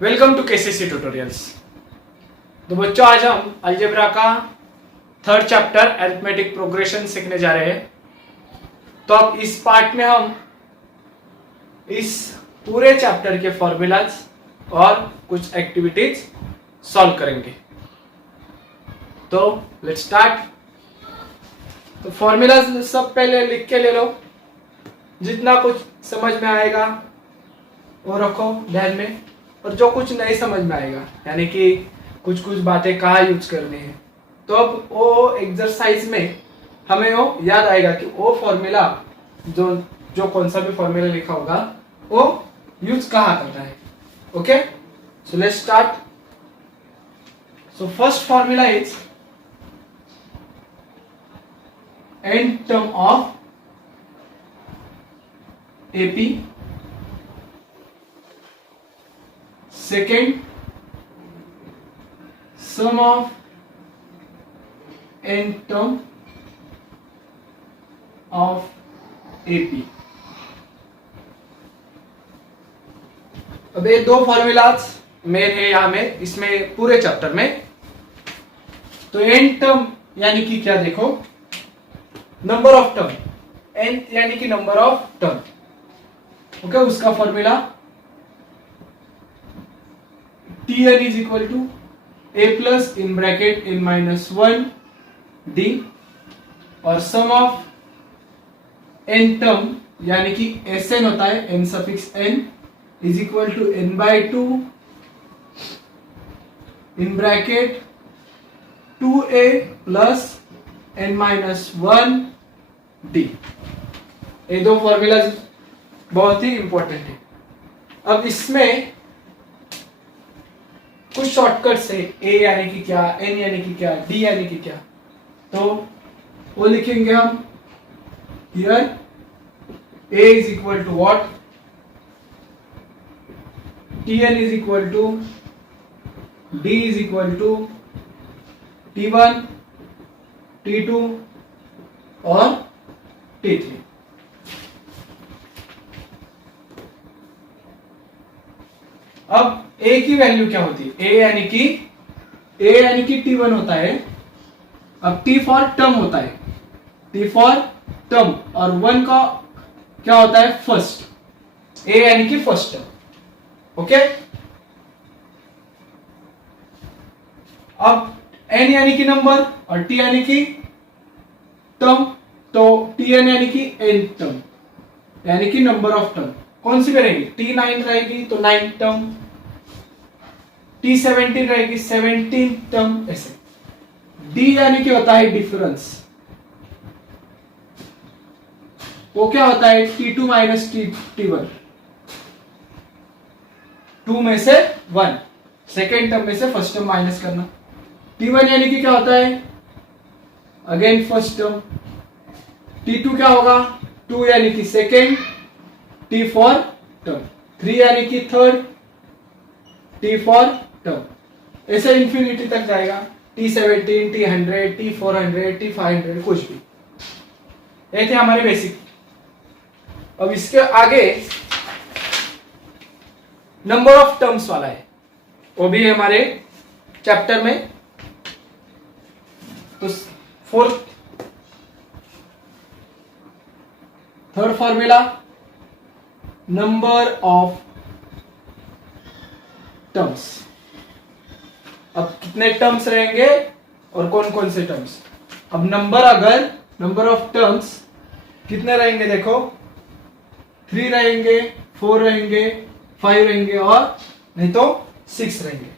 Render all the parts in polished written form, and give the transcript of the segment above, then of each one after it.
Welcome to KCC tutorials. तो बच्चों, आज हम अलजेब्रा का थर्ड चैप्टर अरिथमेटिक प्रोग्रेशन सीखने जा रहे हैं। तो अब इस पार्ट में हम इस पूरे चैप्टर के फॉर्मूलाज और कुछ एक्टिविटीज सॉल्व करेंगे। तो लेट्स स्टार्ट। तो फॉर्मूलाज सब पहले लिख के ले लो, जितना कुछ समझ में आएगा वो रखो ध्यान में, और जो कुछ नहीं समझ में आएगा यानी कि कुछ कुछ बातें कहाँ यूज करनी है, तो अब वो एक्सरसाइज में हमें वो याद आएगा कि वो फॉर्मूला जो कौन सा भी फॉर्मूला लिखा होगा वो यूज कहाँ करना है। Okay, so let's start. So first formula is n term of AP, second sum of n term of AP। अब ये दो फॉर्मूलाज मेन है यहां में इसमें पूरे चैप्टर में। तो n टर्म यानी कि क्या, देखो नंबर ऑफ टर्म, n यानी कि नंबर ऑफ टर्म। ओके, उसका formula Tn is equal to a plus in bracket n minus 1 d, और सम ऑफ n टर्म यानी कि Sn होता है n suffix n is equal to n by 2 in bracket 2a plus n minus 1 d। ये दो formula बहुत ही important है। अब इसमें कुछ शॉर्टकट्स है, a यानी कि क्या, n यानी कि क्या, d यानी कि क्या, तो वो लिखेंगे हम। Here a is equal to what, tn is equal to d is equal to t1 t2 और t3। अब a की वैल्यू क्या होती है, a यानी कि t1 होता है। अब t फॉर टर्म होता है, t फॉर टर्म, और 1 का क्या होता है, फर्स्ट, a यानी कि फर्स्ट टर्म। ओके, अब n यानी कि नंबर और t यानी कि टर्म, तो tn यानी कि n टर्म यानी कि नंबर ऑफ टर्म। कौन सी में रहेगी, t9 रहेगी तो 9 टर्म, t17 रहेगी 17 टर्म, ऐसे। d यानी कि होता है डिफरेंस, वो क्या होता है, t2 माइनस t1, 2 में से 1, सेकेंड टर्म में से फर्स्ट टर्म माइनस करना। t1 यानी कि क्या होता है, अगेन फर्स्ट टर्म। t2 क्या होगा, 2 यानी कि सेकेंड, t फॉर टर्म, 3 यानी कि थर्ड, t फॉर टर्म, ऐसे इंफिनिटी तक जाएगा, t17 t100 t400 t500 कुछ भी। ये थे हमारे बेसिक। अब इसके आगे नंबर ऑफ टर्म्स वाला है, वो भी है हमारे चैप्टर में। तो third formula, number of terms. अब कितने टर्म्स रहेंगे और कौन कौन से टर्म्स। अब नंबर ऑफ टर्म्स कितने रहेंगे, देखो 3 रहेंगे, 4 रहेंगे, 5 रहेंगे, और नहीं तो 6 रहेंगे।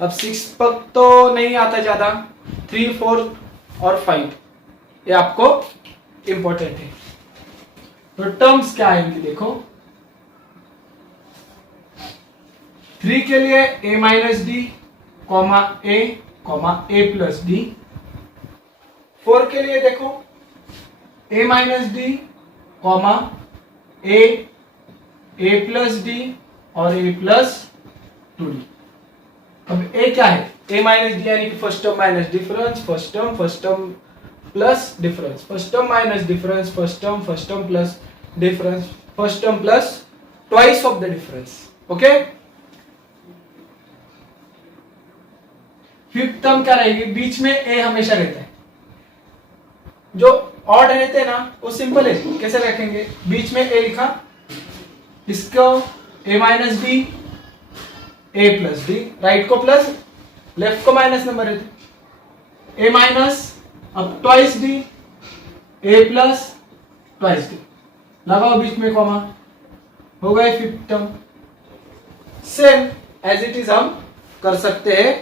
अब 6 पर तो नहीं आता ज्यादा, 3 4 और 5 ये आपको इंपॉर्टेंट है। तो टर्म्स क्या आएंगे, देखो 3 के लिए a minus D comma a plus D. 4 के लिए देखो a minus D comma a plus D और a प्लस 2d। अब a क्या है, a माइनस डी यानी कि first term minus difference, first term plus difference, first term minus difference, first term plus difference, first term plus twice of the difference. Okay, fifth term क्या रहेगी, बीच में ए हमेशा रहता है, जो ऑड रहते हैं ना वो सिंपल है, कैसे रखेंगे, बीच में ए लिखा, इसको a minus b, a plus b, right को प्लस, लेफ्ट को माइनस नंबर रहते, ए माइनस, अब twice d, a plus twice d, लगाओ बीच में कॉमा, हो गए fifth term. Same as it is हम कर सकते हैं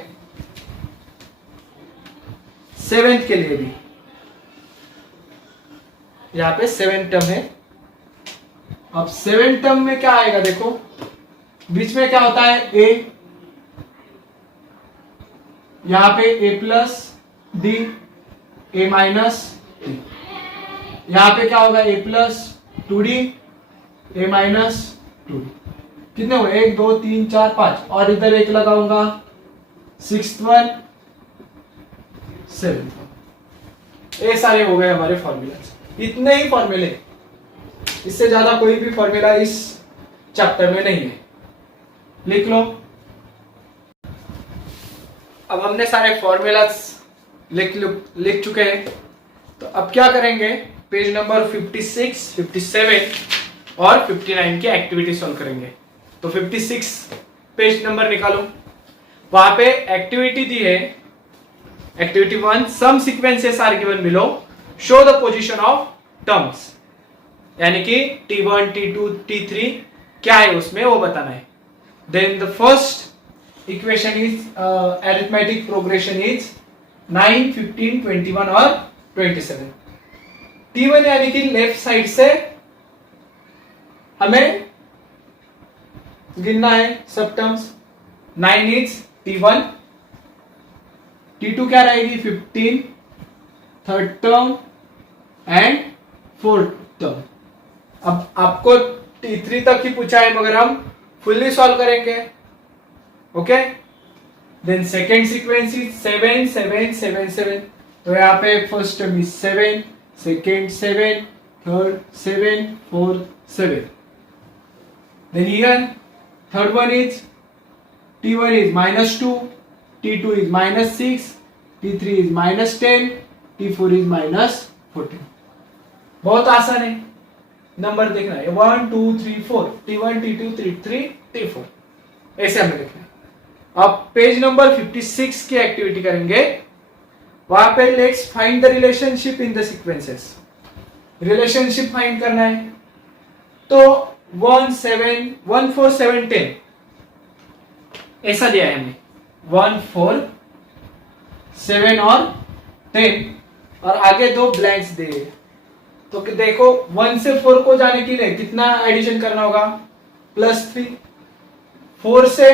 सेवेंथ के लिए भी, यहां पे सेवेंथ टर्म है। अब सेवेंथ टर्म में क्या आएगा देखो, बीच में क्या होता है ए, यहां पे ए प्लस डी, ए माइनस डी, यहां पे क्या होगा ए प्लस 2d, ए माइनस 2d, कितने हुए 1 2 3 4 5, और इधर एक लगाऊंगा, सिक्स्थ वन, सेवेंथ वन, ये सारे हो गए हमारे फॉर्मूला। इतने ही फॉर्मूले, इससे ज्यादा कोई भी फॉर्मूला इस चैप्टर में नहीं है, लिख लो। अब हमने सारे फॉर्मूलाज लिख चुके हैं, तो अब क्या करेंगे, पेज नंबर 56, 57 और 59 की एक्टिविटी सॉल्व करेंगे। तो 56 पेज नंबर निकालो, वहां पे एक्टिविटी दी है, activity 1, some sequences are given below, show the position of terms, यानी कि T1, T2, T3 क्या है उसमें वो बताना है। Then the first equation is arithmetic progression is 9, 15, 21 और 27। T1 यानी कि लेफ्ट साइड से हमें गिनना है सब टर्म्स, 9 इज T1, T2 क्या रहेगी 15, third term and fourth term. अब आपको T3 तक ही पूछा है, मगर हम फुल्ली सॉल्व करेंगे, okay. Then second sequence is 7, 7, 7, 7, तो यहाँ पे first term is 7, second 7, third 7, fourth 7। Then here third one is T1 is -2, T2 is -6, T3 is -10, T4 is -14। बहुत आसान है, नंबर देखना है 1 2 3 4, T1 T2 T3 T4, ऐसे हमें देखना है। अब पेज नंबर 56 की एक्टिविटी करेंगे, वहां पे let's find the relationship in the sequences, relationship find करना है। तो 1 7 1 4 7 10 ऐसा दिया है हमें, 1 4 7 और 10, और आगे दो ब्लैंक्स दिए। तो देखो 1 से 4 को जाने के लिए कितना एडिशन करना होगा, +3, 4 से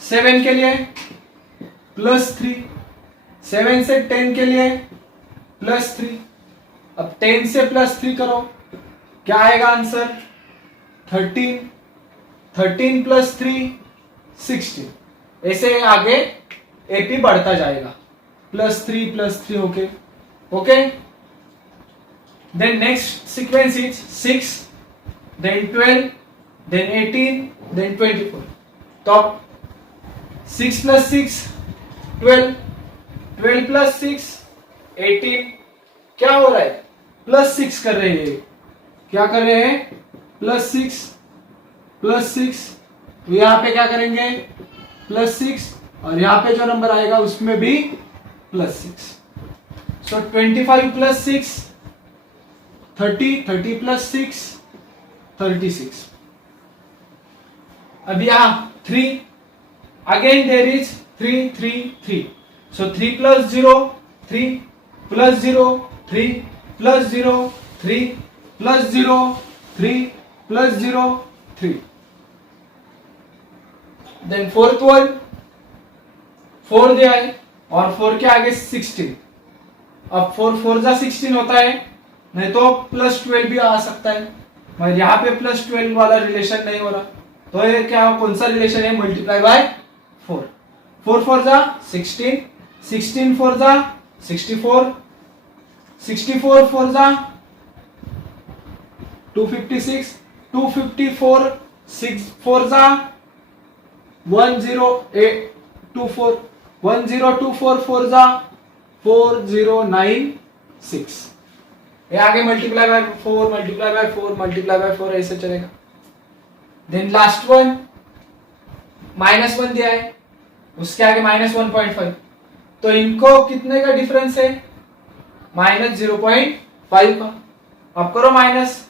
7 के लिए +3, 7 से 10 के लिए +3, अब 10 से +3 करो, क्या आएगा आंसर 13, 13 + 3 16, ऐसे आगे एपी बढ़ता जाएगा, +3 +3 okay okay. Then next sequence is 6, then 12, then 18, then 24। तो 6 + 6 12, 12 + 6 18, क्या हो रहा है +6 कर रहे हैं, क्या कर रहे हैं +6 +6, तो यहां पे क्या करेंगे +6, और यहां पे जो नंबर आएगा उसमें भी +6। सो 25 + 6 30, 30 + 6 36। अब यहां 3, again there is 3 3 3, so 3 + 0 3 + 0 3 + 0 3 + 0 3 + 0 3। Then fourth one 4 दिया है, और 4 के आगे 16, अब 4 4 जा 16 होता है, नहीं तो +12 भी आ सकता है, मगर यहाँ पे +12 वाला रिलेशन नहीं हो रहा, तो ये क्या कौन सा रिलेशन है, मल्टीप्लाई बाय 4, 4 4 जा 16, 16 4 जा 64, 64 4 जा 256, 254 6 4 जा 108, 1024 1024 4 जा 4096, ये आगे multiply by 4 multiply by 4 multiply by 4 ऐसे चलेगा। देन लास्ट वन -1 दिया है, उसके आगे -1.5, तो इनको कितने का डिफरेंस है? -0.5 का। अब करो माइनस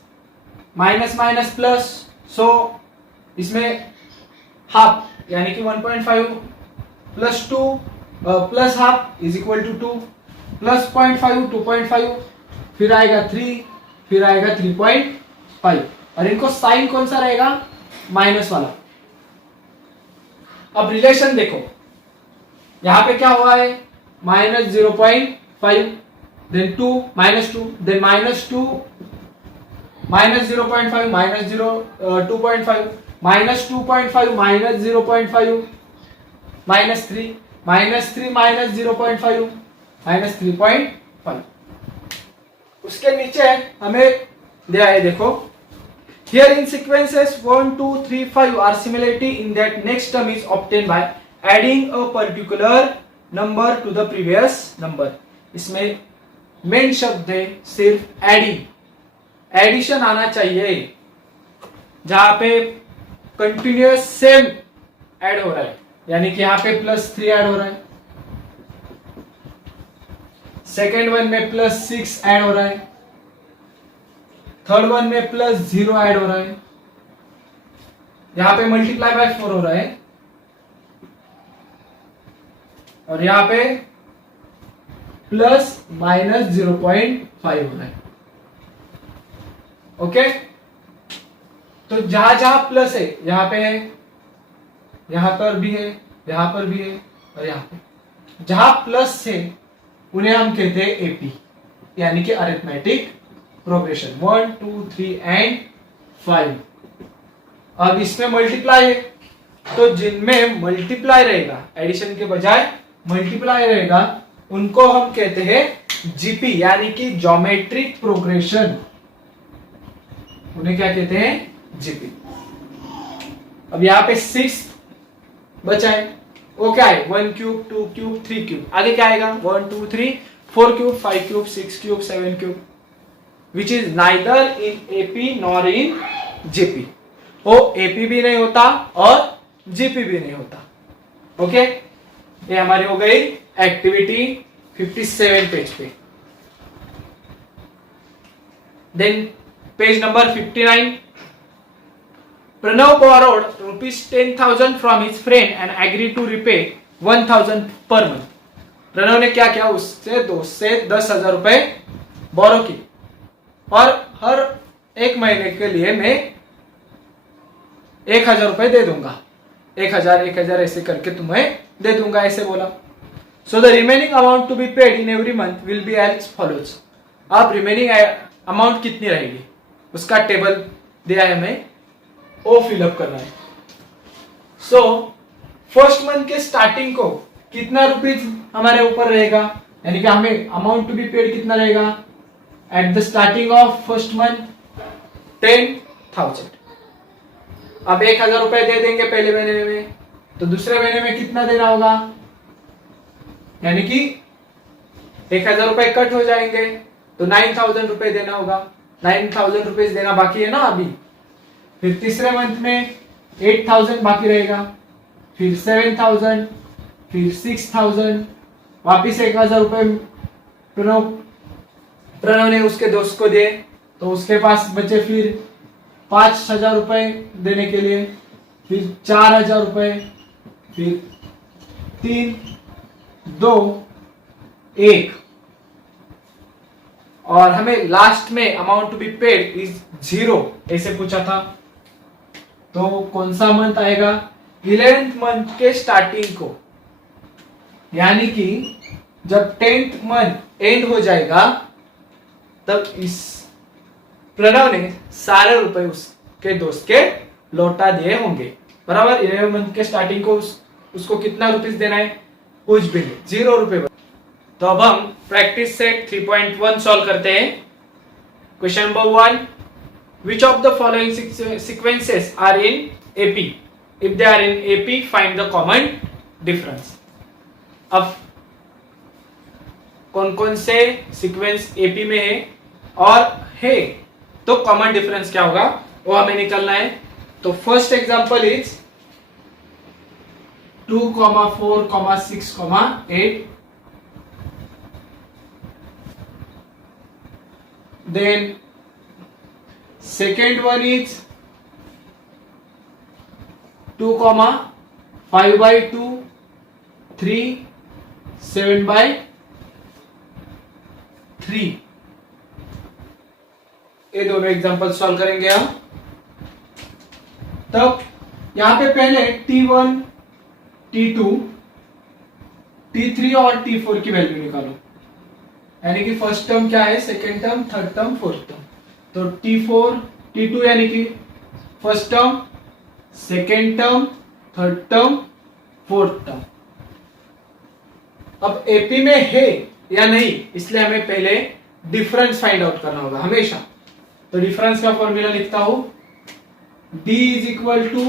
माइनस प्लस, सो इसमें हाफ यानी कि 1.5 plus 2 plus half is equal to 2 plus 0.5 2.5, फिर आएगा 3, फिर आएगा 3.5, और इनको साइन कौन सा रहेगा? माइनस वाला। अब रिलेशन देखो, यहां पे क्या हुआ है? -0.5 देन 2 -2 देन -2 -0.5 -2.5 -2.5 -0.5 -3 -3 -0.5 -3.5। उसके नीचे हमें दिया है, देखो here in sequences 1 2 3 5 are similarity in that next term is obtained by adding a particular number to the previous number। इसमें मेन शब्द है सिर्फ एडिंग, एडिशन आना चाहिए, जहां पे कंटिन्यूअस सेम ऐड हो रहा है, यानी कि यहां पे +3 ऐड हो रहा है, सेकेंड वन में +6 ऐड हो रहा है, थर्ड वन में +0 ऐड हो रहा है, यहां पे मल्टीप्लाई बाय 4 हो रहा है, और यहां पे ±0.5 हो रहा है। ओके, तो जहां जहां प्लस है, यहां पे है, यहां पर भी है, यहां पर भी है, और यहां पे जहां प्लस है उन्हें हम कहते हैं एपी, यानी कि अरिथमेटिक प्रोग्रेशन 1 2 3 एंड 5। अब इसमें मल्टीप्लाई है, तो जिनमें मल्टीप्लाई रहेगा, एडिशन के बजाय मल्टीप्लाई रहेगा, उनको हम कहते हैं जीपी, यानी कि ज्योमेट्रिक प्रोग्रेशन, उन्हें क्या कहते हैं? जीपी। अब यहां पे 6 बचा है, वो क्या है? 1 क्यूब 2 क्यूब 3 क्यूब, आगे क्या आएगा? 1 2 3 4 cube 5 cube 6 cube 7 cube, which is neither in AP nor in GP. वो एपी भी नहीं होता और जीपी भी नहीं होता। ओके, ये हमारी हो गई एक्टिविटी 57 पेज पे। Then page number 59, Pranav borrowed ₹10,000 from his friend and agreed to repay 1,000 per month। Pranav ने क्या किया? उससे दोस्त से 10,000 रुपए बोरो की, और हर एक महीने के लिए मैं 1,000 रुपए दे दूंगा, 1,000 ऐसे करके तुम्हें दे दूंगा, ऐसे बोला। So the remaining amount to be paid in every month will be as follows. अब रिमेनिंग अमाउंट कितनी रहेगी उसका टेबल दिया है हमें, वो फिलअप करना है। सो फर्स्ट मंथ के स्टार्टिंग को कितना रुपीज हमारे ऊपर रहेगा, यानी कि हमें अमाउंट टू बी पेड कितना रहेगा at the starting of first month? 10,000। अब 1,000 रुपए दे देंगे पहले महीने में, तो दूसरे महीने में कितना देना होगा, यानी कि 1,000 रुपए कट हो जाएंगे, तो 9,000 रुपए देना होगा। 9,000 रुपीज देना बाकी है ना अभी। फिर तीसरे मंथ में 8,000 बाकी रहेगा, फिर 7,000, फिर 6,000, वापिस 1,000 रुपए प्रणव ने उसके दोस्त को दिए, तो उसके पास बचे फिर 5,000 रुपए देने के लिए, फिर 4,000 रुपए, फिर 3 2 1, और हमें लास्ट में amount to be paid is 0 ऐसे पूछा था। तो कौन सा मंथ आएगा? 11th मंथ के स्टार्टिंग को, यानी कि जब 10th मंथ एंड हो जाएगा तब इस प्रणव ने सारे रुपए उसके दोस्त के लौटा दिए होंगे, बराबर। 11th मंथ के स्टार्टिंग को उसको कितना रुपीस देना है? कुछ भी नहीं, 0 रुपए। तो अब हम प्रैक्टिस सेट 3.1 सॉल्व करते हैं। Question number 1, which of the following sequences are in AP? If they are in AP, find the common difference. अब कौन कौन से सीक्वेंस एपी में है और है तो कॉमन डिफरेंस क्या होगा वो हमें निकालना है। तो first example is 2, 4, 6, 8। Then second one is 2, 5/2, 3, 7/3। ये दोनों एग्जांपल सॉल्व करेंगे हम। तब यहां पे पहले T1, T2, T3 और T4 की वैल्यू निकालो। यानी कि फर्स्ट टर्म क्या है, second term, third term, fourth term. तो T4, T2 यानी कि first term, second term, third term, fourth term. अब एपी में है या नहीं इसलिए हमें पहले डिफरेंस फाइंड आउट करना होगा हमेशा। तो डिफरेंस का फॉर्मूला लिखता हूं, D is equal to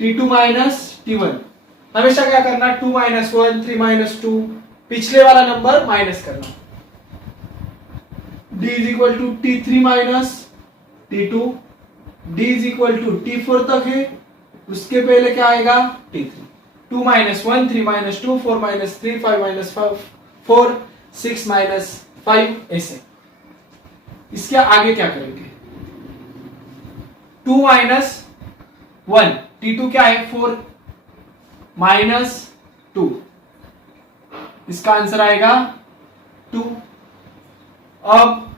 T2 minus T1। हमेशा क्या करना, 2 माइनस 1, 3 माइनस 2, पिछले वाला नंबर माइनस करना। D is equal to T3 minus T2। D is equal to T4 तक है, उसके पहले क्या आएगा, T3। 2 minus 1, 3 minus 2, 4 minus 3, 5 minus 4, 6 minus 5, ऐसे। इसके आगे क्या करेंगे, 2 माइनस 1, T2 क्या है, 4 माइनस 2, इसका आंसर आएगा 2। अब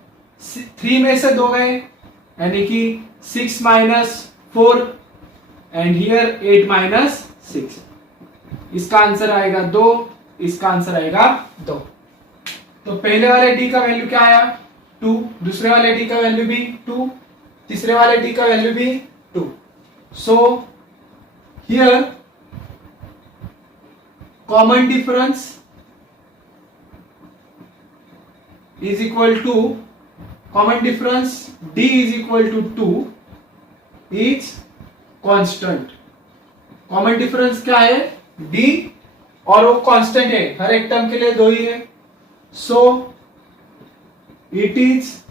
3 में से 2 गए यानी कि 6 माइनस 4 एंड हियर 8 माइनस 6, इसका आंसर आएगा 2, इसका आंसर आएगा 2। तो पहले वाले डी का वैल्यू क्या आया, 2, दूसरे वाले डी का वैल्यू भी 2, तीसरे वाले डी का वैल्यू भी 2। So here common difference is equal to, common difference D is equal to 2 is constant। Common difference क्या है, D, और वो कांस्टेंट है, हर एक टर्म के लिए 2 ही है। सो इट इज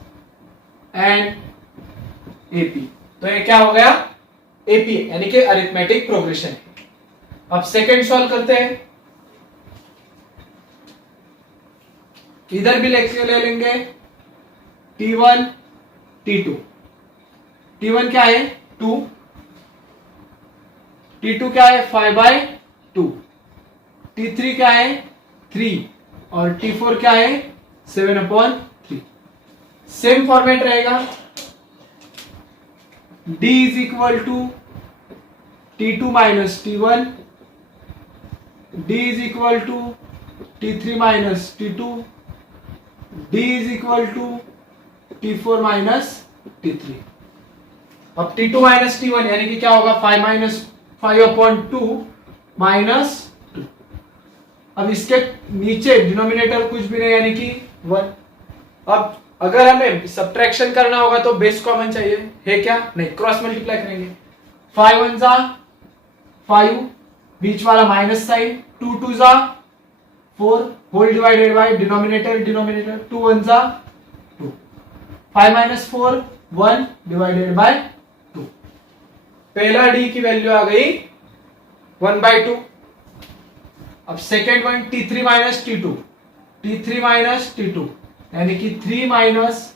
एन एपी। तो ये क्या हो गया, एपी यानी कि अरिथमेटिक प्रोग्रेशन। अब सेकेंड सॉल्व करते हैं। इधर भी ले लेंगे T1, T2। T1 क्या है, 2, T2 क्या है, 5/2, T3 क्या है, 3 और T4 क्या है, 7/3। सेम फॉर्मेट रहेगा, D is equal to T2 minus T1, D is equal to T3 minus T2, D is equal to T4 minus T3। अब T2 माइनस T1 यानी कि क्या होगा, 5 माइनस 5/2 माइनस 2। अब इसके नीचे डिनोमिनेटर कुछ भी नहीं यानी कि 1। अब अगर हमें सब्ट्रैक्शन करना होगा तो बेस कॉमन चाहिए, है क्या, नहीं, क्रॉस मल्टीप्लाई करेंगे। 5 1 जा 5, बीच वाला माइनस साइन, 2 2 जा 4, होल डिवाइडेड बाय डिनोमिनेटर 2 1 जा 2, 5 माइनस 4 1 डिवाइडेड बाय 2। पहला डी की वैल्यू आ गई 1/2। अब second one T3 minus T2, T3 minus T2 यानी कि 3 minus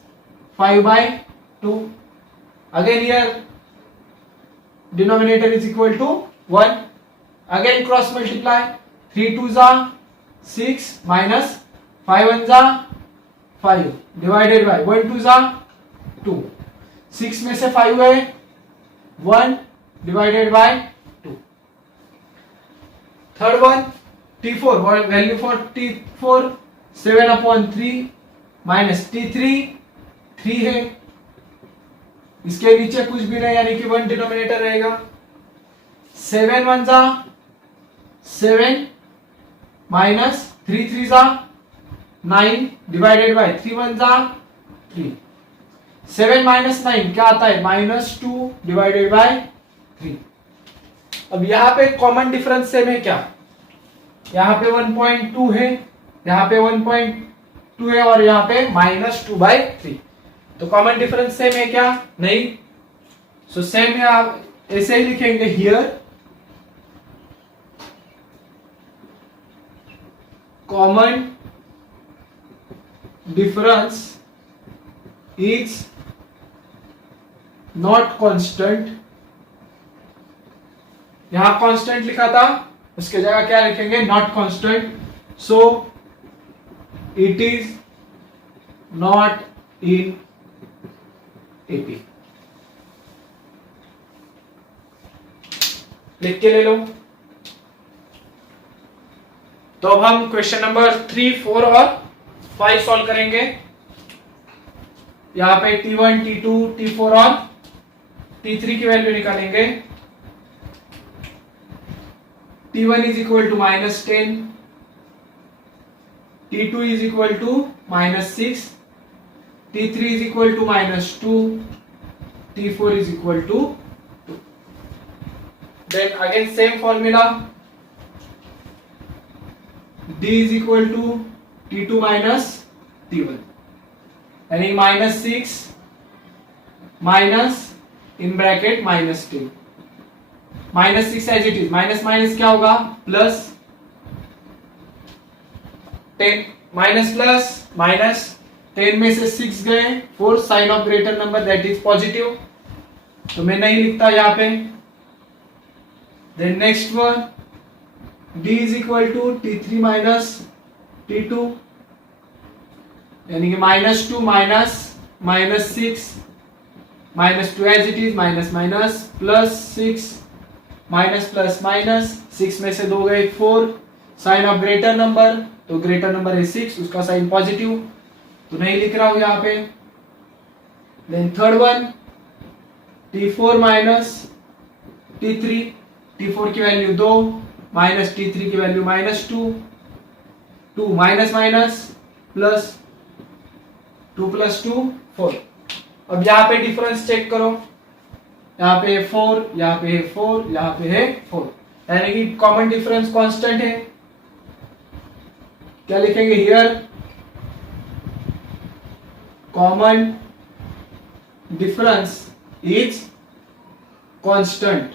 5/2। Again here denominator is equal to 1, again cross multiply, 3 2 जा 6 माइनस 5 1 जा 5 डिवाइडेड बाय 1 2 जा 2, 6 में से 5 है 1 divided by 2। Third one T4, value for T4 7/3 minus T3 3 है, इसके नीचे कुछ भी नहीं यानी कि 1 डिनोमिनेटर रहेगा। 7 1 जा 7 माइनस 3 3 जा 9 डिवाइडेड बाय 3 1 जा 3। 7 माइनस 9 क्या आता है, -2 डिवाइडेड बाय 3। अब यहां पे कॉमन डिफरेंस सेम है क्या, यहाँ पे 1.2 है, यहाँ पे 1.2 है और यहाँ पे -2/3। तो कॉमन डिफरेंस सेम है क्या? नहीं। सो सेम है, आप ऐसे ही लिखेंगे here common difference is not constant. यहां कांस्टेंट लिखा था, उसके जगह क्या लिखेंगे? Not constant. So it is not in AP. लिख के ले लो। तो अब हम क्वेश्चन नंबर 3, 4 और 5 सॉल्व करेंगे। यहां पे T1, T2, T4 और T3 की वैल्यू निकालेंगे। T1 is equal to -10, T2 is equal to -6, T3 is equal to -2, T4 is equal to 2. Then again same formula, D is equal to T2 minus T1, यानी -6 minus in bracket -10, -6 as it is, minus minus क्या होगा? Plus 10, minus plus minus 10 में से 6 गए 4, sign of greater number that is positive, तो मैं नहीं लिखता यहाँ पे। Then next one, D is equal to T3 minus T2, यानी कि -2 minus 6, -2 as it is, minus minus plus 6, minus plus minus 6 में से 2 गए 4, साइन ऑफ ग्रेटर नंबर, तो ग्रेटर नंबर है 6, उसका साइन पॉजिटिव, तो नहीं लिख रहा हूं यहाँ पे। Then third one, T4 minus T3, T4 की वैल्यू 2 माइनस T3 की वैल्यू -2, 2 माइनस माइनस प्लस, 2 + 2 4। अब यहाँ पे डिफरेंस चेक करो, यहाँ पे 4, यहाँ पे 4, यहाँ पे है 4, यानी कि कॉमन डिफरेंस कांस्टेंट है। क्या लिखेंगे here? Common difference is constant,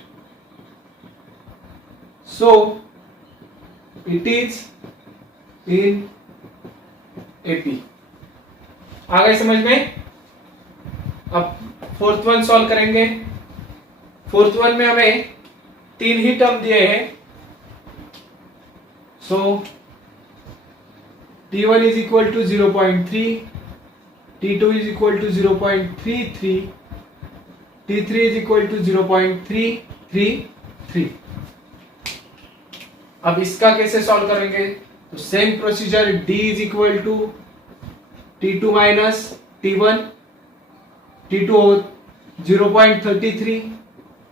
so it is in AP. आ गए समझ में? अब फोर्थ वन सॉल्व करेंगे। फोर्थ वन में हमें 3 ही टर्म दिए हैं। So T1 is equal to 0.3, T2 is equal to 0.33, T3 is equal to 0.333। अब इसका कैसे सॉल्व करेंगे? तो same procedure, D is equal to T2 minus T1, T2 0.33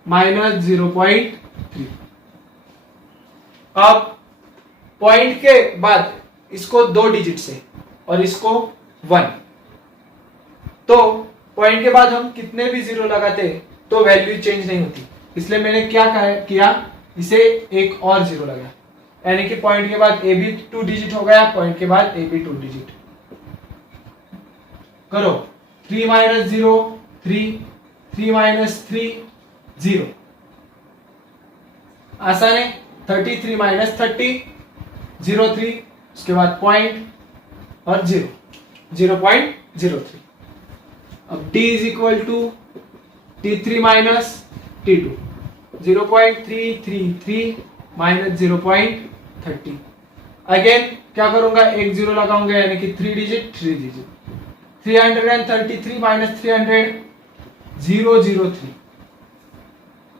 minus 0.3। अब पॉइंट के बाद इसको 2 डिजिट से और इसको 1, तो पॉइंट के बाद हम कितने भी 0 लगाते तो वैल्यू चेंज नहीं होती, इसलिए मैंने क्या किया, इसे एक और 0 लगाया, यानी कि पॉइंट के बाद ए भी 2 डिजिट हो गया, पॉइंट के बाद ए भी 2 डिजिट। करो 3 माइनस 0 3, 3 माइनस 3 0, आसान है। 33 माइनस 30 0.3, उसके बाद पॉइंट और 0 0.03। अब D is equal to T3 minus T2 0.333 minus 0.30। Again क्या करूंगा, एक 0 लगाऊंगा, यानी कि 3 डिजिट 333 माइनस 300 003,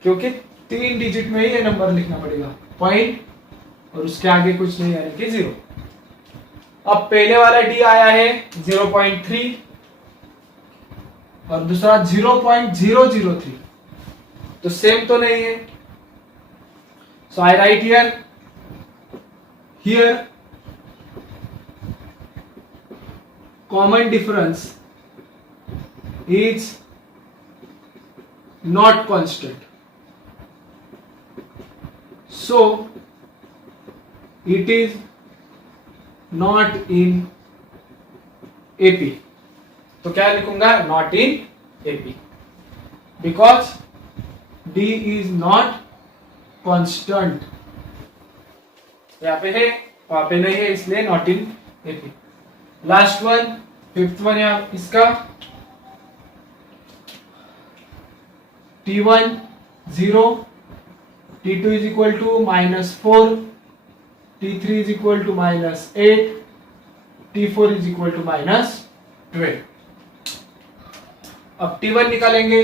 क्योंकि 3 डिजिट में ही ये नंबर लिखना पड़ेगा, पॉइंट और उसके आगे कुछ नहीं, यानी कि 0। अब पहले वाला D आया है 0.3 और दूसरा 0.003, तो सेम तो नहीं है। So I write here common difference is not constant, so it is not in AP. तो क्या लिखूंगा, not in AP, because D is not constant. यहाँ पे है, वहां पे नहीं है, इसलिए not in AP. Last one, fifth one है इसका, T1 0, T2 is equal to -4, T3 is equal to -8, T4 is equal to -12। अब T1 निकालेंगे,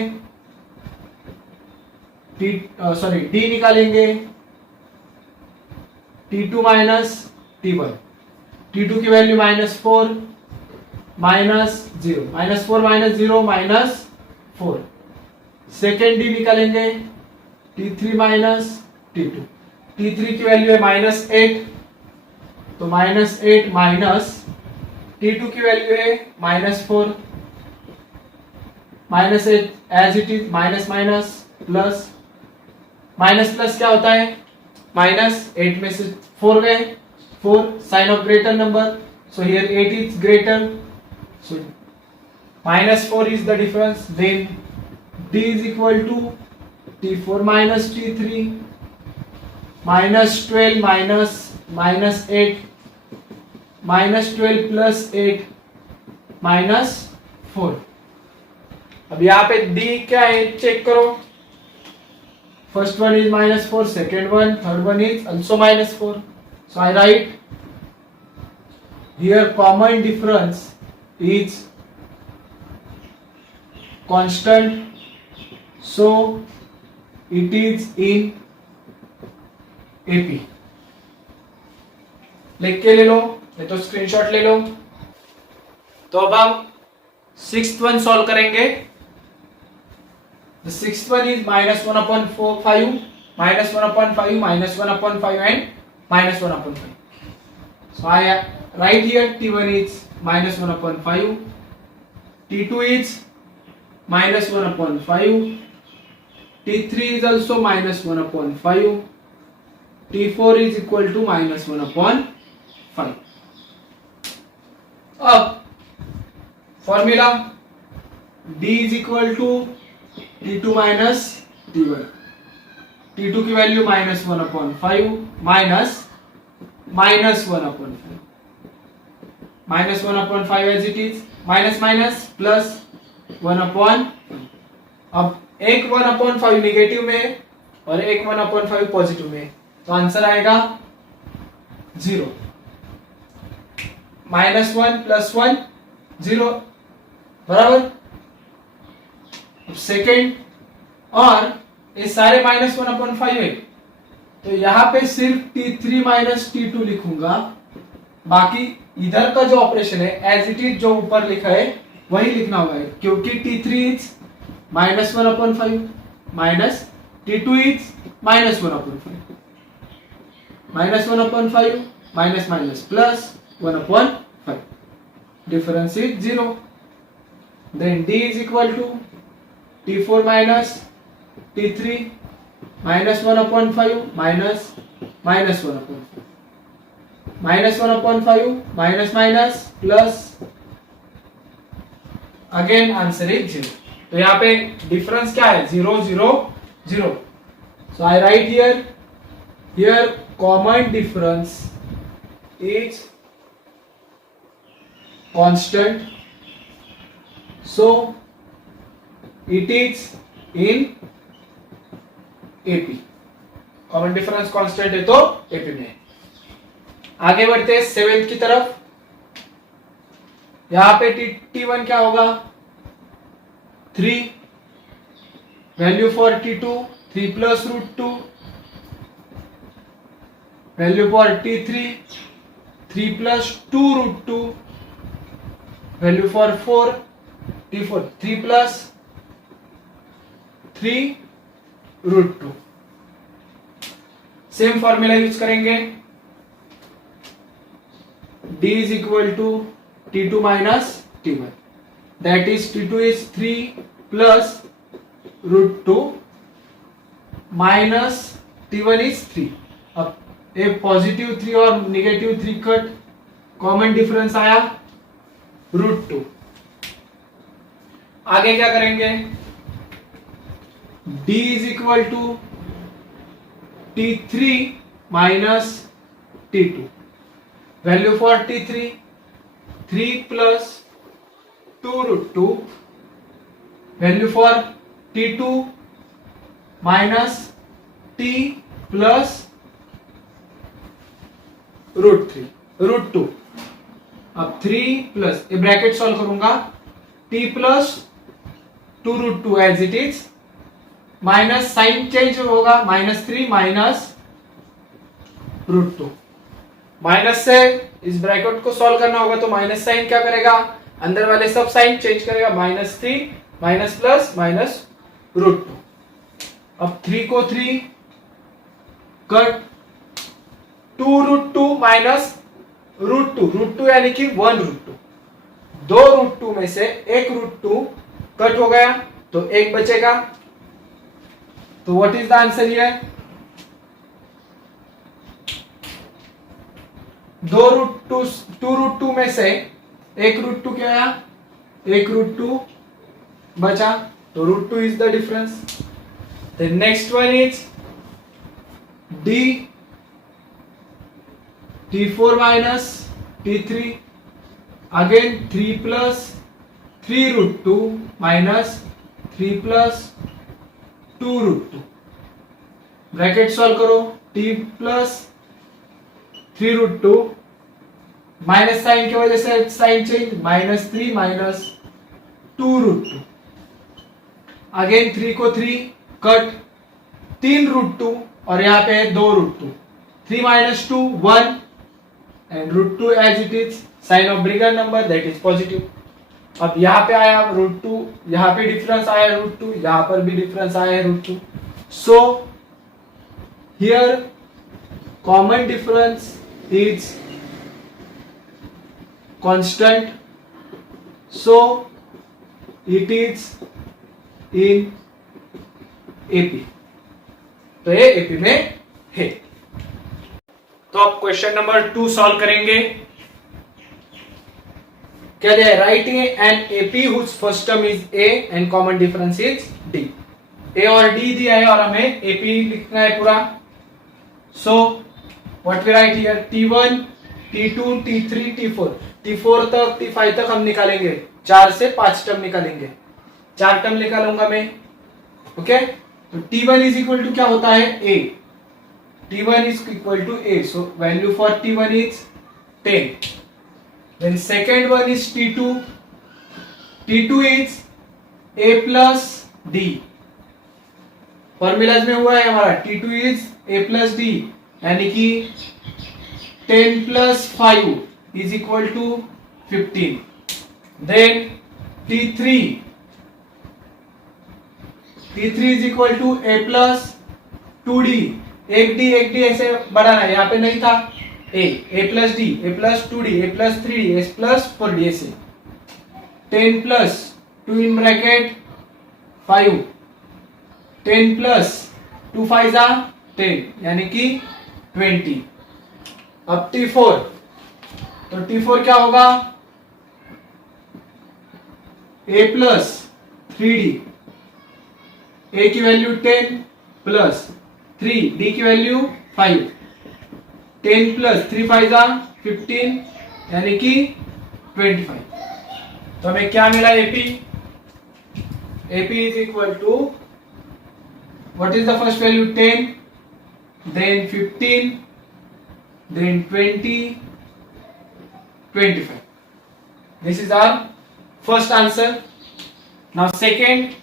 D निकालेंगे, T2 माइनस T1, T2 की वैल्यू -4 -0, -4 -0 -4। सेकेंड डी निकालेंगे, T3 माइनस T2, T3 की value है -8, तो -8 माइनस T2 की वैल्यू है -4, -8 as it is, minus minus plus, minus plus क्या होता है, -8 में से 4 गए, 4 sign of greater number, so here 8 is greater, so -4 is the difference, then D is equal to T4 minus T3 -12 minus -8 -12 plus 8 -4। अब यहाँ पे D क्या है चेक करो, first one is -4, second one, third one is also -4, so I write here common difference is constant, so it is in AP। लिख के ले लो, नहीं तो स्क्रीनशॉट ले लो। तो अब हम सिक्स्थ वन सॉल्व करेंगे। The sixth one is -1/5, -1/5, -1/5 and -1/5। So I write here T1 is -1/5, T2 is -1/5, T3 is also -1/5, T4 is equal to -1/5। अब formula D is equal to T2 minus T1, T2 की वैल्यू -1/5 minus -1/5, -1/5 as it is, minus minus plus 1/5। अब एक 1/5 negative में और एक 1/5 positive में, तो आंसर आएगा 0। -1 + 1 0 बराबर। अब सेकेंड, और ये सारे -1/5 है, तो यहां पे सिर्फ T3 - T2 लिखूंगा, बाकी इधर का जो ऑपरेशन है एज इट इज जो ऊपर लिखा है वही लिखना होगा, क्योंकि T3 is -1/5 minus T2 is -1/5, -1/5 minus minus plus 1/5, difference is 0, then D is equal to T4 minus T3 -1/5 minus -1/5, -1/5 minus minus plus, again answer is 0। तो यहाँ पे डिफरेंस क्या है, 0 0 0। So I write here common difference is constant, so it is in AP। Common difference constant है तो AP में। आगे बढ़ते हैं सेवेंथ की तरफ। यहां पे T1 क्या होगा, 3, value for T2 3 + √2, value for T3 3 + 2√2, value for T4 3 + 3√2। Same formula use करेंगे, D is equal to T2 minus T1, that is T2 is 3 plus √2 minus T1 is 3। अब एक पॉजिटिव 3 और निगेटिव 3 कट, कॉमन डिफरेंस आया √2। आगे क्या करेंगे, d is equal to T3 minus T2। Value for T3 3 plus 2√2, value for T2 minus T plus √2। अब 3 plus, ये bracket solve करूंगा, T plus 2√2 as it is, minus sign change होगा, -3 minus √2। Minus से इस ब्रैकेट को solve करना होगा तो माइनस साइन क्या करेगा, अंदर वाले सब साइन चेंज करेगा, -3 माइनस प्लस माइनस √2। अब 3 को 3 कट, 2√2 माइनस √2 यानी कि 1√2। 2√2 में से एक √2 कट हो गया तो एक बचेगा। तो what is the answer here, 2√2 में से एक √2 क्या आया, एक √2 बचा, तो √2 is the difference. The next one is d T4 minus T3, again 3 plus 3√2 minus 3 plus 2√2, bracket solve करो, T प्लस 3√2, माइनस साइन की वजह से साइन चेंज, -3 माइनस 2√2, अगेन 3 को 3 कट, 3√2 और यहाँ पे है 2√2, 3 minus 2 1 and √2 as it is, sign of bigger number that is positive. अब यहाँ पे आया √2, यहाँ पे डिफरेंस आया √2, यहाँ पर भी डिफरेंस आया √2। So here common difference is constant, so it is in AP. तो ये एपी में है। तो अब क्वेश्चन नंबर 2 सॉल्व करेंगे। क्या दिया है, write an AP whose first term is A and common difference is D. A और डी दिया है और हमें एपी लिखना है पूरा। So what we write here, T1 T2 T3 T4, T4 तक T5 तक हम निकालेंगे, 4 से 5 टर्म निकालेंगे, 4 टर्म निकालूंगा मैं। ओके, तो T1 इज इक्वल टू क्या होता है, A। T1 is equal to A, so value for T1 is 10. Then second one is T2. T2 is A plus D. Formulas में हुआ है हमारा, T2 is A plus D, यानी कि 10 plus 5 is equal to 15. Then T3 is equal to A plus 2D. एक D ऐसे बढ़ाना है, यहाँ पे नहीं था, a plus D, a plus 2d, a plus 3d, s plus 4d, ऐसे 10 प्लस 2 इन ब्रैकेट 5, 10 प्लस 2 5 जा 10 यानी कि 20। अब T4, तो T4 क्या होगा, a प्लस 3d, a की वैल्यू 10 प्लस 3, d की वैल्यू 5, 10 प्लस 3 5 जा 15 यानी कि 25। तो हमें क्या मिला, AP is equal to, what is the first value, 10, then 15, then 20, 25। This is our first answer. Now second,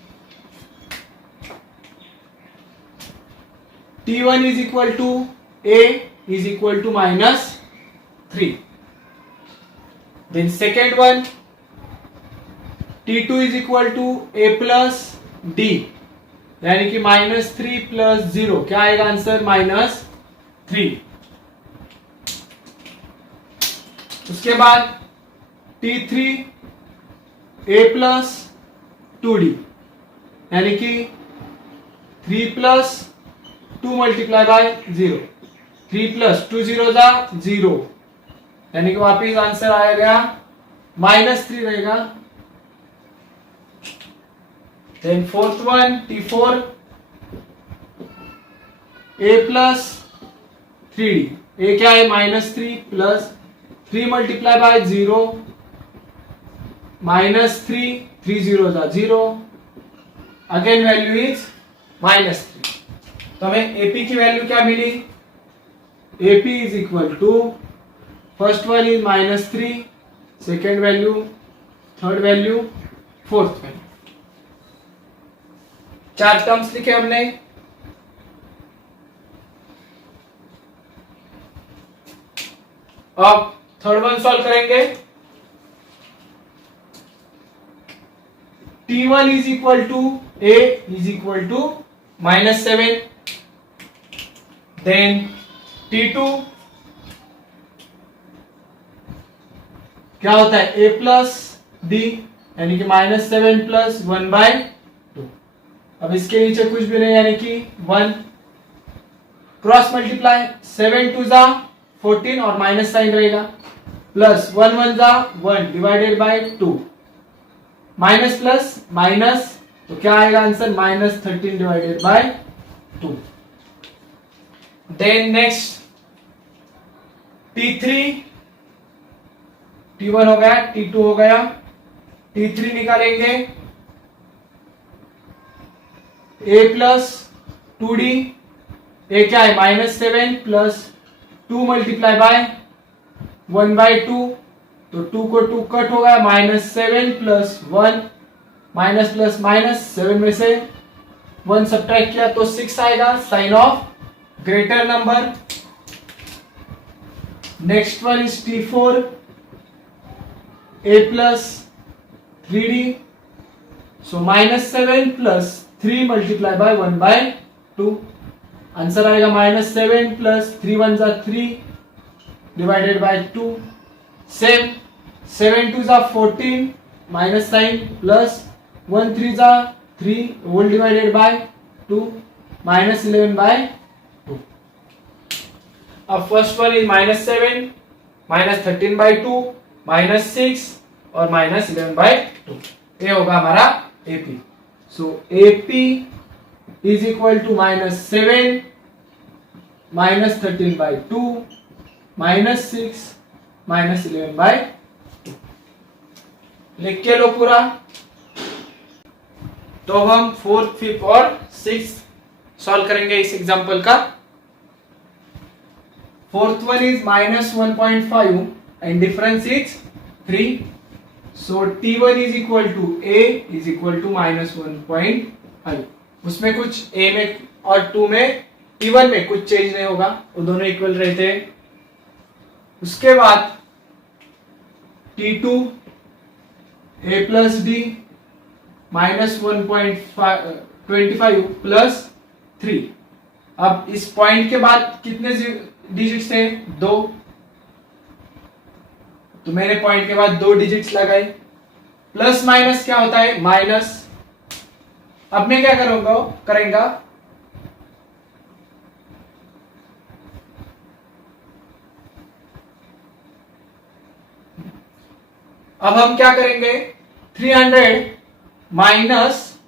T1 is equal to A is equal to -3. Then second one, T2 is equal to A plus D, यानी कि -3 plus 0, क्या आएगा answer, -3। उसके बाद T3 A plus 2D, यानी कि 3 plus 2 multiplied by 0, 3 plus 2 zero जा 0, यानी कि वापिस आंसर आएगा -3 रहेगा। Then fourth one T4 a plus 3d, a क्या है -3 प्लस 3 मल्टीप्लाई बाय 0 -3, 3 जीरो जा 0, अगेन वैल्यू इज -3। तो हमें AP की वैल्यू क्या मिली? AP is equal to first one is -3, second value, third value, fourth value. 4 terms लिखे हमने। अब थर्ड वन सॉल्व करेंगे। T1 is equal to A is equal to -7, then T2 क्या होता है A प्लस D, यानी कि -7 प्लस 1/2। अब इसके नीचे कुछ भी नहीं, यानी कि 1, क्रॉस मल्टीप्लाई 7 2 जा 14 और माइनस साइन रहेगा, प्लस 1 1 जा 1 divided by 2, minus plus minus, तो क्या आएगा answer -13 divided by 2। Then next T3, T1 हो गया, T2 हो गया, T3 निकालेंगे। A प्लस 2d, A क्या है -7 प्लस 2 मल्टीप्लाई बाय 1/2, तो 2 को 2 कट हो गया, -7 प्लस 1, माइनस प्लस माइनस, 7 में से 1 सब्ट्रैक्ट किया तो 6 आएगा, sign of greater number. Next one is T4, A plus 3d, so -7 plus 3 multiply by 1/2, answer आएगा -7 प्लस 3 1 जा 3 डिवाइडेड बाय 2, सेम 7 2 जा 14 माइनस साइन, प्लस 1 3 जा 3 होल डिवाइडेड बाय 2, -11/2। अब फर्स्ट वन इज -7, -13/2, -6 और -11/2, ये होगा हमारा AP। So AP is equal to -7, -13/2, -6, -11/2। लिख के लो पूरा। तो हम 4th, 5th और 6th सॉल्व करेंगे इस एग्जांपल का। 4th one is -1.5 and difference is 3, so T1 is equal to A is equal to -1.5। उसमें कुछ A में और 2 में, T1 में कुछ चेंज नहीं होगा, वो दोनों इक्वल रहते हैं। उसके बाद T2 A plus D -1.25 plus 3। अब इस पॉइंट के बाद कितने डिजिट्स थे? 2, तो मैंने पॉइंट के बाद 2 डिजिट्स लगाए। प्लस माइनस क्या होता है? माइनस। अब मैं क्या करेंगे, अब हम क्या करेंगे, 300 माइनस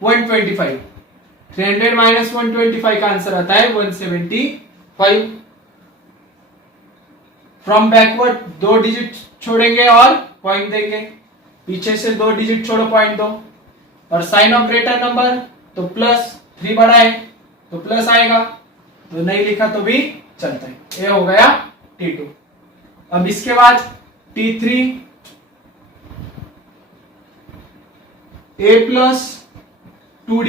125, 300 माइनस 125 का आंसर आता है 175। फ्रॉम बैकवर्ड 2 डिजिट छोड़ेंगे और पॉइंट देंगे, पीछे से 2 डिजिट छोड़ो पॉइंट दो, और साइन ऑफ ग्रेटर नंबर, तो प्लस 3 बड़ा है तो प्लस आएगा, तो नहीं लिखा तो भी चलता है। ये हो गया T2। अब इसके बाद T3 A प्लस 2D,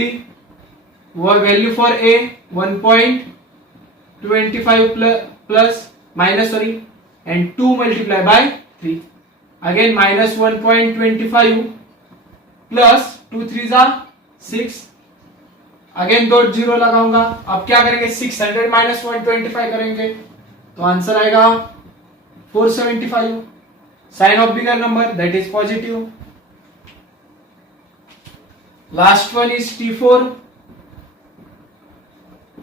वो value for A 1.25 plus minus sorry and 2 multiply by 3, again -1.25 plus 2 3 जा 6, अगेन 2 जीरो लगाऊंगा। अब क्या करेंगे, 600 माइनस 125 करेंगे तो आंसर आएगा 475, sign of bigger number that is positive. Last one is T4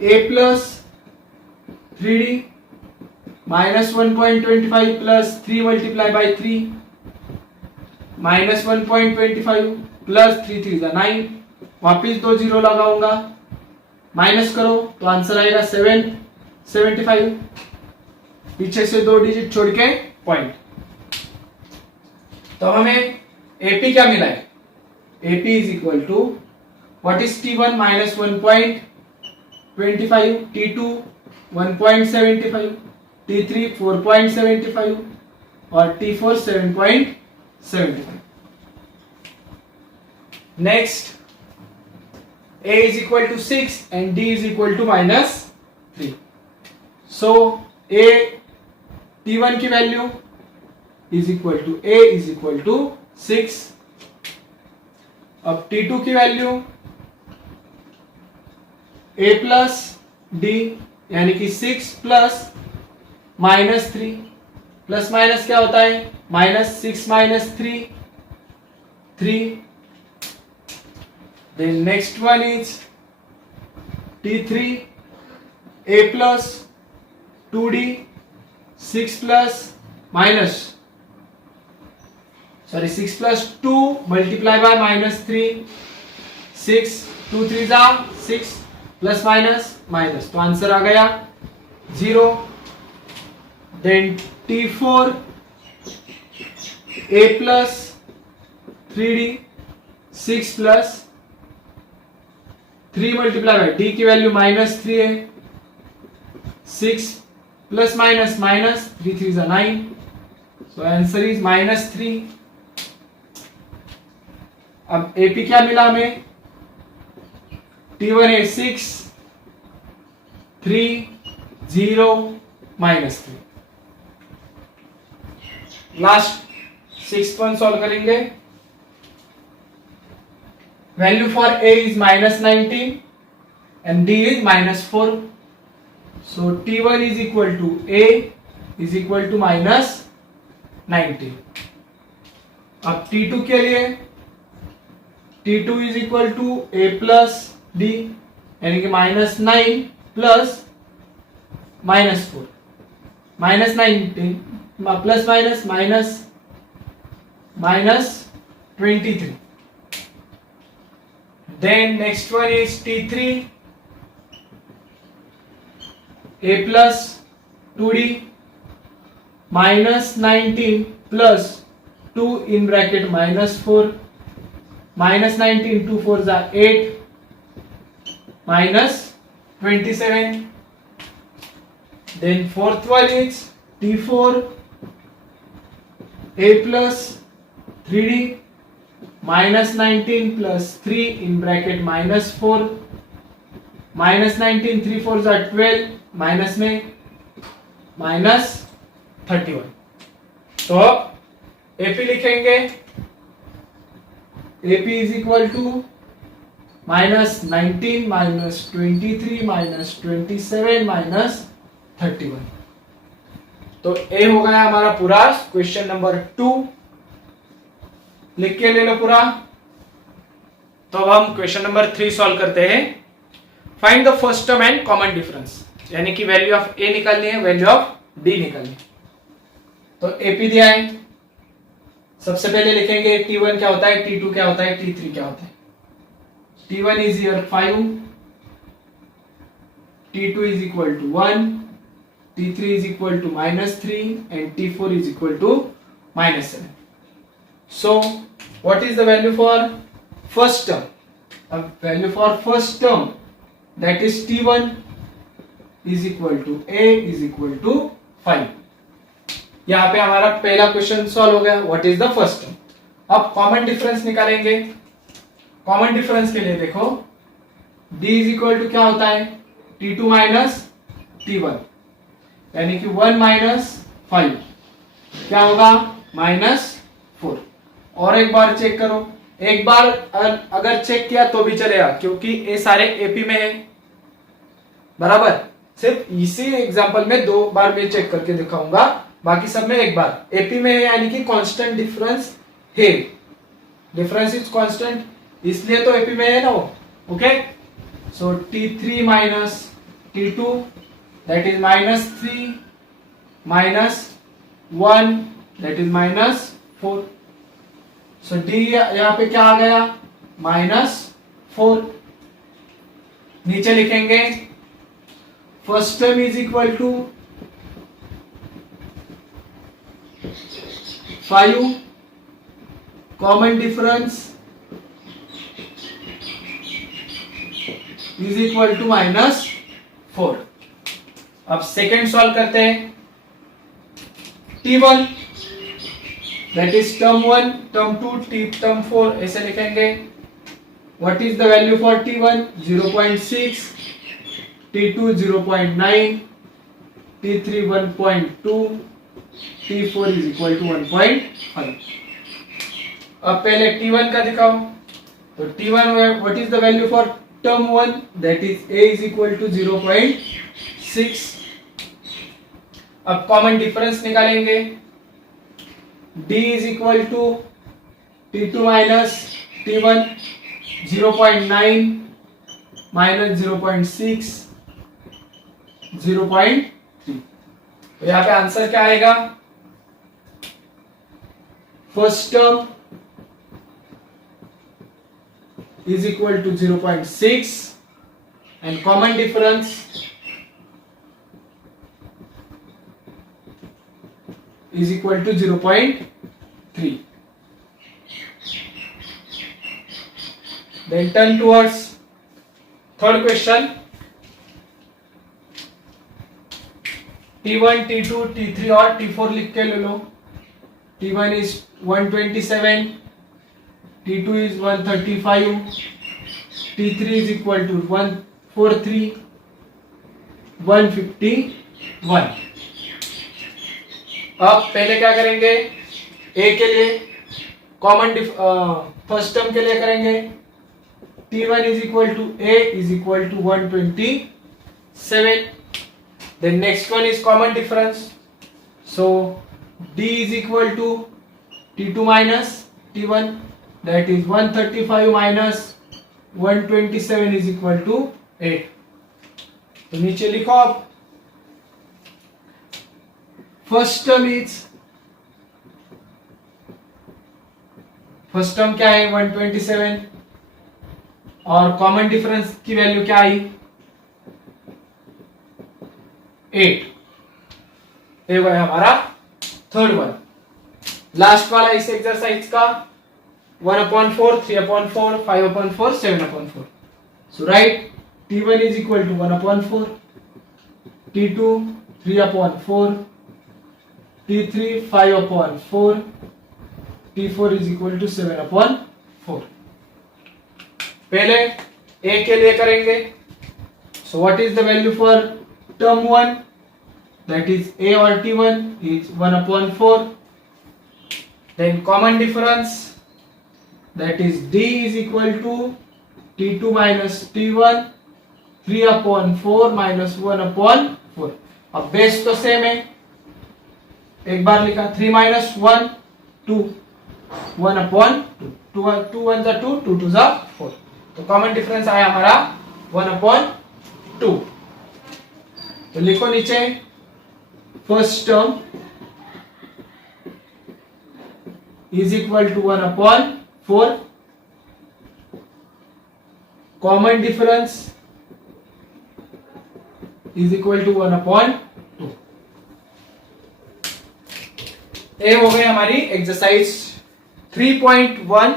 A plus 3D minus 1.25 plus 3 multiply by 3 minus 1.25 plus 3 3 is 9, वापिस 2 zero लगाऊंगा, माइनस करो तो आंसर आएगा 775, पीछे से 2 डिजिट छोड़ के पॉइंट। तो हमें एपी क्या मिला है? AP is equal to what is T1 minus 1.25, T2 1.75, T3 4.75 और T4 7.75। Next A is equal to 6 and D is equal to minus 3. So A T1 की value is equal to A is equal to 6. अब T2 की value A plus D यानी कि 6 plus minus 3, plus minus क्या होता है? Minus 6 minus 3 3। Then next one is T3 A plus 2D 6 plus minus 6 plus 2 multiply by minus 3 6 2 3 जा 6 plus minus minus, तो answer आ गया 0। Then T4 A plus 3D 6 plus 3 multiply bye D की value minus 3 है, 6 plus minus minus 3 3 is 9, so answer is minus 3। अब AP क्या मिला हमें? T1 है 6 3 0 minus 3। Last 6th one solve करेंगे। Value for A is minus 19 and D is minus 4. So T1 is equal to A is equal to minus 19. अब T2 के लिए T2 is equal to A plus D यानी कि minus 9 plus minus 4, minus 19 plus minus minus minus 23। Then next one is T3 A plus 2D minus 19 plus 2 in bracket minus 4 minus 19 2 4 are 8 minus 27। Then fourth one is T4 A plus 3D minus 19 plus 3 in bracket minus 4 minus 19 3 4 are 12 minus में minus 31। तो AP लिखेंगे, AP is equal to minus 19 minus 23 minus 27 minus 31। तो ए हो गया हमारा पूरा question number 2। लिख के ले लो पूरा। तो अब हम क्वेश्चन नंबर 3 सॉल्व करते हैं। Find the first term and common difference, यानी कि वैल्यू ऑफ ए निकालनी है, वैल्यू ऑफ डी निकालनी है। तो एपी दिया है, सबसे पहले लिखेंगे T1 क्या होता है, T2 क्या होता है, T3 क्या होता है। T1 is your 5, T2 is equal to 1, T3 is equal to -3 and T4 is equal to -7। So what is the value for first term? Value for first term, that is T1 is equal to A is equal to 5। यहाँ पे हमारा पहला question solve हो गया। What is the first term? अब common difference निकालेंगे। Common difference के लिए देखो D इज इक्वल टू क्या होता है, T2 माइनस T1, यानी कि 1 माइनस 5 क्या होगा, -4। और एक बार चेक करो, एक बार अगर चेक किया तो भी चलेगा क्योंकि ये सारे एपी में है, बराबर। सिर्फ इसी एग्जांपल में 2 बार मैं चेक करके दिखाऊंगा, बाकी सब में एक बार। एपी में है यानी कि कांस्टेंट डिफरेंस है, डिफरेंस इज कांस्टेंट, इसलिए तो एपी में है ना वो। Okay, so T3 minus T2 that is -3 -1 that is -4. So D यहाँ पे क्या आ गया -4. नीचे लिखेंगे first term is equal to 5 common difference is equal to -4. अब सेकेंड सॉल्व करते हैं. T1 that is term 1 term 2 term 4 ऐसे लिखेंगे. What is the value for T1? 0.6, T2 0.9, T3 1.2, T4 is equal to 1.5. अब पहले T1 का दिखाओ. तो T1 what is the value for term 1? That is A is equal to 0.6. अब common difference निकालेंगे. D is equal to T2 minus T1, 0.9 minus 0.6, 0.3. तो यहाँ पे आंसर क्या आएगा? First term is equal to 0.6 and common difference is equal to 0.3. Then turn towards third question. T1, T2, T3 और T4 लिख के ले लो. T1 is 127, T2 is 135, T3 is equal to 143, 151. अब पहले क्या करेंगे? A के लिए कॉमन फर्स्ट टर्म के लिए करेंगे. T1 is equal to A is equal to 127. Then next one is common difference. So D is equal to T2 minus T1. That is 135 minus 127 is equal to 8. तो नीचे लिखो आप. First term क्या है? 127. और कॉमन डिफरेंस की value क्या आई? 8. ये वो है हमारा थर्ड वन. लास्ट वाला इस एक्सरसाइज का 1/4, 3/4, 5/4, 7/4. So write T1 is equal to 1/4, T2 3/4, T3 5/4, T4 is equal to 7/4. पहले A के लिए करेंगे. So what is the value for term 1? That is A or T1 is 1/4. Then common difference, that is D is equal to T2 minus T1, 3/4 minus 1/4. अब base तो same है. एक बार लिखा 3 minus 1 2, 1/2. 2 1 जा 2, 2 2 जा 4. तो कॉमन डिफरेंस आया हमारा 1/2. तो लिखो नीचे first term is equal to 1/4. Common difference is equal to 1/2. ये हो गई हमारी एक्सरसाइज 3.1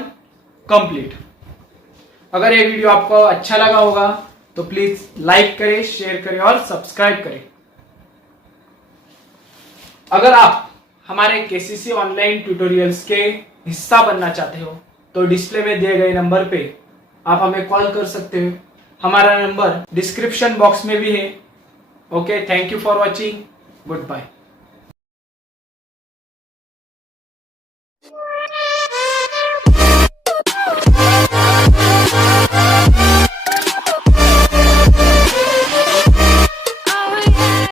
कंप्लीट. अगर ये वीडियो आपको अच्छा लगा होगा तो प्लीज लाइक करें, शेयर करें और सब्सक्राइब करें. अगर आप हमारे केसीसी ऑनलाइन ट्यूटोरियल्स के हिस्सा बनना चाहते हो तो डिस्प्ले में दिए गए नंबर पे आप हमें कॉल कर सकते हो. हमारा नंबर डिस्क्रिप्शन बॉक्स में भी है. Okay, thank you for watching. Good bye.